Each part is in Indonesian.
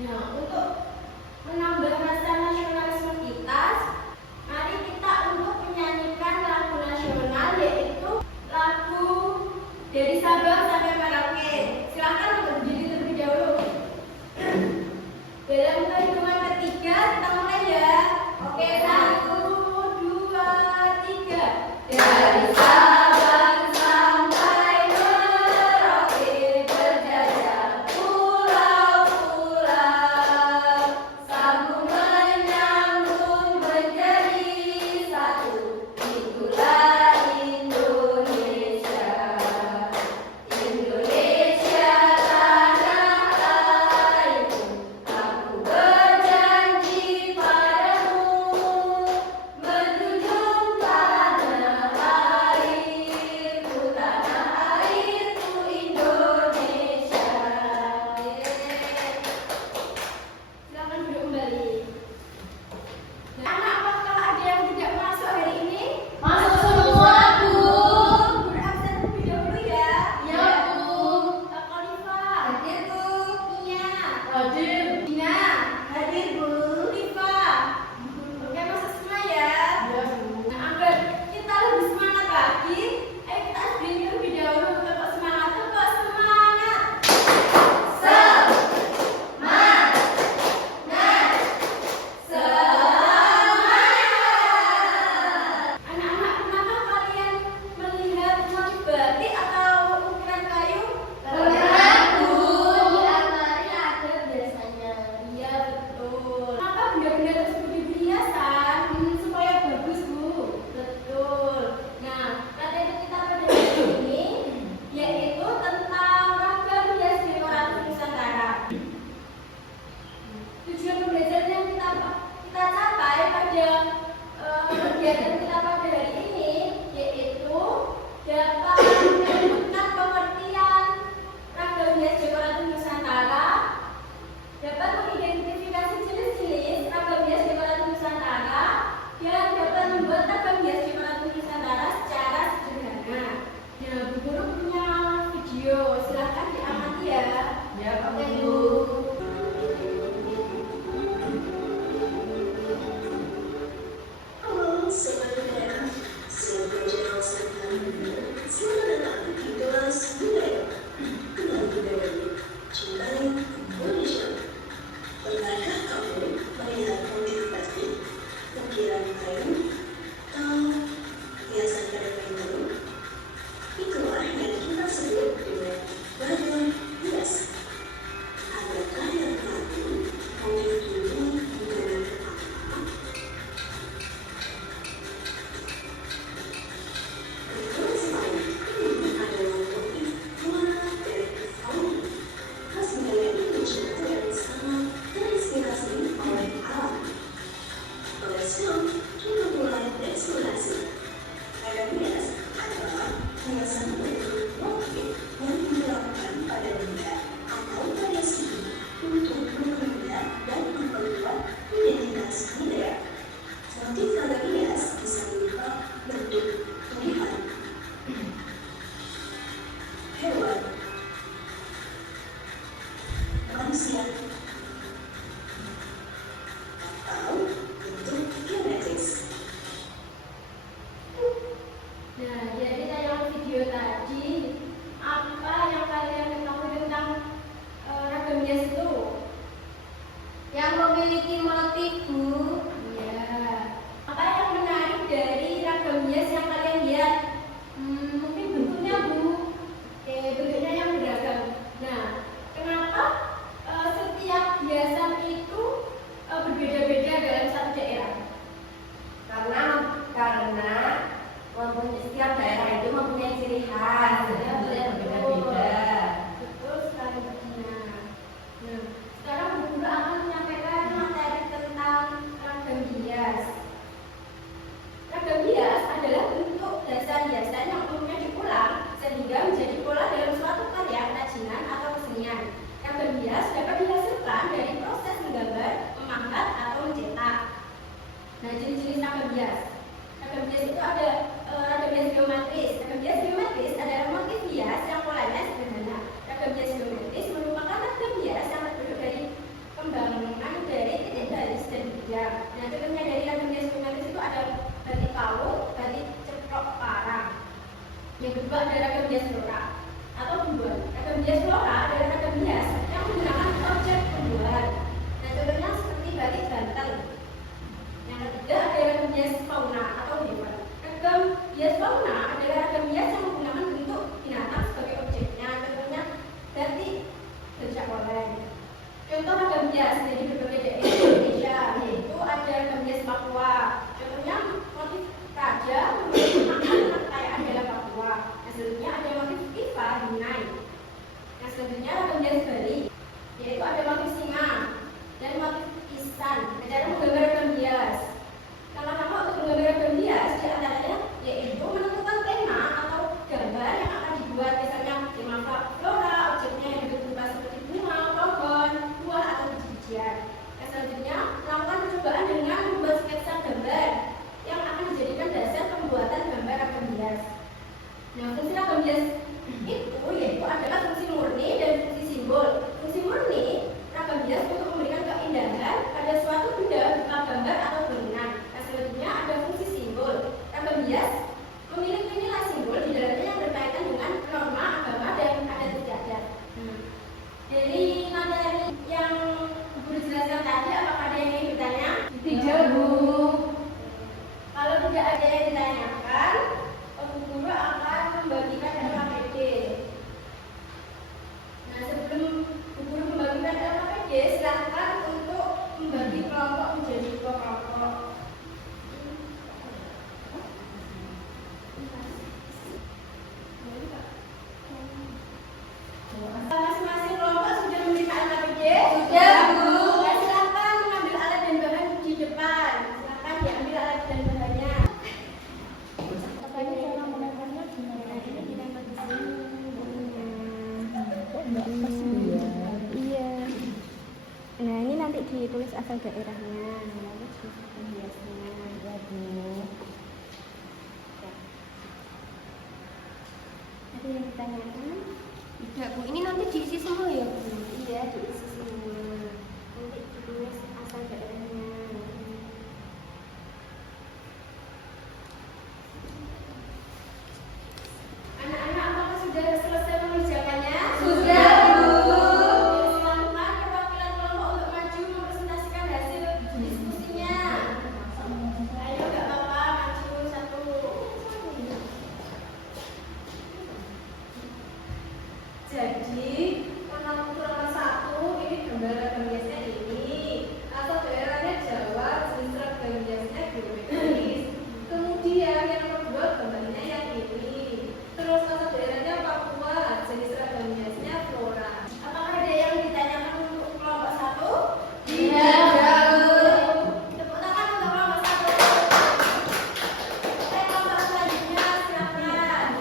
Nah, untuk menambah rasa nasionalisme kita, mari kita untuk menyanyikan lagu nasional, yaitu lagu dari Sabang sampai Merauke. Silakan untuk berdiri terlebih dahulu. Dalam perhitungan ketiga kita mulai ya. Oke, 1, 2, 3. Dari Sabang sampai Merauke. ragam hias geometris merupakan ragam hias yang terbentuk dari pembangunan dari titik baris dan bidang. Nah, contohnya dari ragam hias geometris itu ada batik palu, batik ceplok parang. Yang kedua ada ragam hias flora atau tumbuhan. Ragam hias flora adalah ragam hias yang menggunakan objek tumbuhan. Nah, contohnya seperti batik banten. Yang ketiga ada ragam hias fauna atau hewan. Ragam hias fauna adalah ragam hias yang menggunakan bentuk binatang sebagai objeknya. Contohnya batik bercak oleng. Contoh ragam hias dari berbagai daerah di Indonesia, yaitu ada ragam hias Papua. Contohnya motif raja menggunakan kekayaan dalam Papua. Yang selanjutnya ada motif Iva Hinai. Yang selanjutnya ragam hias Bali, yaitu ada motif singa dan motif isan. Cara menggambar ragam hias. Nama-nama untuk menggambar ragam hias diantaranya yaitu menentukan tema atau gambar yang akan dibuat, misalnya tema flora, objeknya yang berupa seperti bunga, pohon, buah atau biji-bijian. Yang selanjutnya melakukan percobaan dengan membuat sketsa gambar yang akan dijadikan dasar pembuatan gambar ragam hias. Nah, fungsi ragam hias itu yaitu adalah fungsi murni dan fungsi simbol. Fungsi murni ragam hias untuk memberikan keindahan pada suatu benda berupa gambar atau bangunan. Yang selanjutnya ada fungsi simbol. Ragam hias memiliki nilai simbol di dalamnya yang berkaitan dengan norma agama dan adat istiadat. Dari materi yang Guru jelaskan tadi, apakah ada yang ingin bertanya? Tidak, Bu. Kalau tidak ada yang ditanyakan, Guru akan membagikan LKPD. Nah, sebelum Guru membagikan LKPD, silakan untuk membagi kelompok menjadi 2 kelompok. Masing-masing kelompok sudah menerima LKPD? Sudah, Bu. Nah, silakan mengambil alat dan bahan di depan. Silakan diambil alat dan bahannya. Iya. Nah, ini nanti ditulis asal daerahnya, lalu disebutkan hiasnya. Ya, Bu. Ada yang ditanyakan? Tidak, Bu. Ini nanti diisi semua ya, Bu? Iya, diisi semua. Nanti ditulis asal daerahnya. Anak-anak, apakah sudah selesai mengerjakannya? Sudah, Bu. Silakan perwakilan kelompok untuk maju mempresentasikan hasil diskusinya. Ayo, nggak apa-apa, maju satu. Jadi, karena untuk nomor 1 ini gambar ragam hiasnya ini, asal daerahnya Jawa, jenis ragam hiasnya geometris. Kemudian yang nomor 2 gambarnya yang ini. Terus asal daerahnya Papua, jenis ragam hiasnya flora. Apakah ada yang ditanyakan untuk kelompok 1? Tidak, Bu. Tepuk tangan untuk kelompok 1. Oke, kelompok selanjutnya silakan.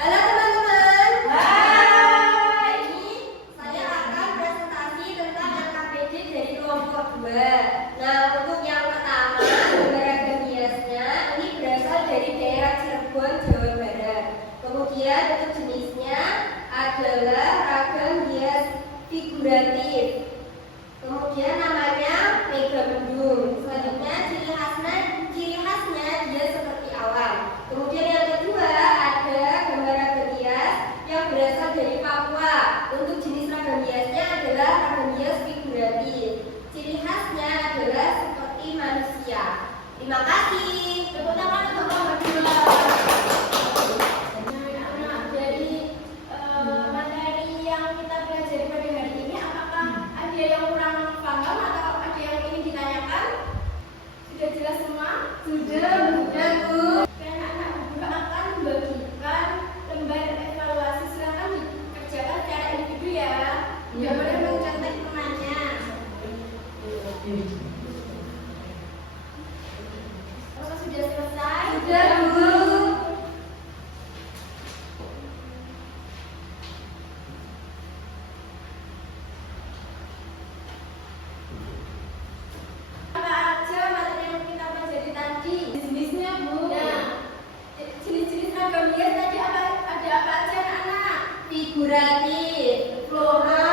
Halo, teman-teman. Hai. Ini saya akan presentasi tentang LKPD dari kelompok 2. Nah, untuk yang pertama, gambar ragam hiasnya ini berasal dari daerah Cirebon, Jawa Barat. Kemudian untuk jenisnya adalah ragam hias figuratif. Kemudian namanya Mega Mendung. Selanjutnya ciri khasnya dia seperti awan. Kemudian yang kedua ada gambar ragam hias yang berasal dari Papua. Untuk jenis ragam hiasnya adalah ragam hias figuratif. Ciri khasnya adalah seperti manusia. Terima kasih. Tepuk tangan untuk kelompok 2. Anak-anak, dari materi yang kita pelajari pada hari ini, apakah ada yang kurang paham atau ada yang ingin ditanyakan? Sudah jelas semua? Sudah, Bu. Dan anak-anak Guru akan membagikan lembar evaluasi. Silakan dikerjakan secara individu ya. Tidak boleh mencontek temannya. Apakah sudah selesai? Sudah, Bu. Apa aja materi yang kita pelajari tadi? Jenisnya, Bu. Nah, jenis-jenis ragam hias tadi ada figuratif, flora,